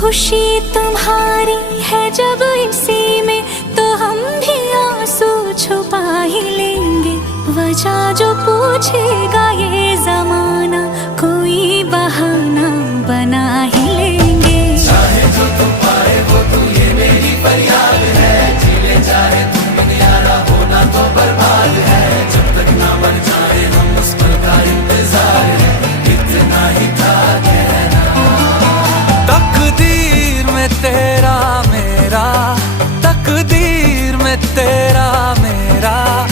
खुशी तुम्हारी है जब इसी में, तो हम भी आंसू छुपा ही लेंगे। वजह जो पूछेगा ये जमाना, कोई बहाना बना ही लेंगे। चाहे जो तुम पाए वो तू, ये मेरी फरियाद है। जीले चाहे तुम बिन यारा, होना तो बर्बाद है। जब तक ना बन जाए हम, उस पल का इंतजार है। इतना ही था कहना। तकदीर में तेरा